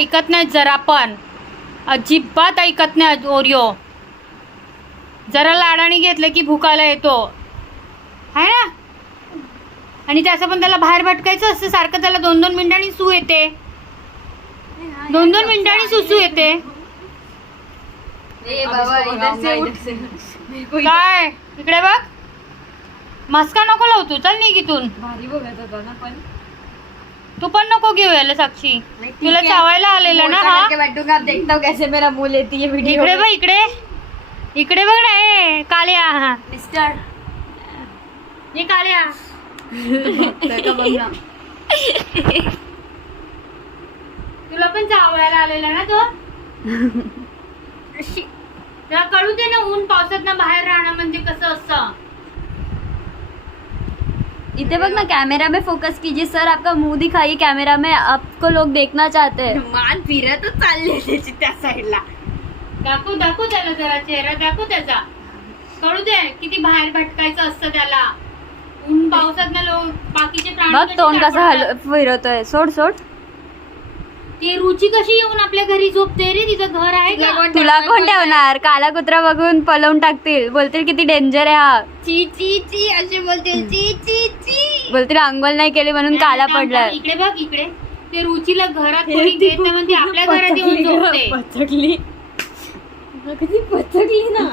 ऐकत नाहीत जरा पण, अजिबात ऐकत नाही ओरिओ. जरा लाडाने घेतलं की भुकायला येतो है ना. आणि त्याचं पण त्याला बाहेर भटकायचं असतं सारखं. त्याला 2-2 मिनिटांनी सू येते, 2-2 मिनिटांनी सुसू येते. काय इकडे बघ, मस्का नको लावू तू, चल निघ इथून. तू पण नको घेऊ यायला साक्षी, तुला चावायला आलेलं ना हा. इकडे बघ, इकडे इकडे बघ ना. ए काल्या, हा मिस्टर ये काल्या. तुला पण चावायला आलेला ना तो. त्याला कळू दे ना, ऊन पावसात ना बाहेर राहणं म्हणजे कसं असतं. इथे बघ ना, कैमरा में फोकस कीजिए सर, आपका मुंह दिखाइए कैमरा में, आपको लोग देखना चाहते हैं. मान फिरतच चालले त्याची त्या साईडला. दाखव दाखव त्याला, जरा चेहरा दाखव त्याचा. कळू दे किती बाहेर भटकायचं असतं त्याला. ऊन पावसात ना लोक बाकीचे प्राणी बघ कसे तोंड कसं सापडतात. फिरवतोय. सोड सोड. ती रुची कशी येऊन आपल्या घरी झोपते रे, तिचं घर आहे का. तुला कोण ठेवणार? काला कुत्रा बघून पळवून टाकतील, बोलतील किती डेंजर आहे हा. ची ची ची असे बोलतील. ची ची ची बोलतील अंघोळ नाही केली म्हणून काला पडलाय. इकडे बघ, इकडे ते रुचीला घरात कोणी घेत नाही म्हणते, आपल्या घरात येऊन झोपते. पचकली, पचकली ना.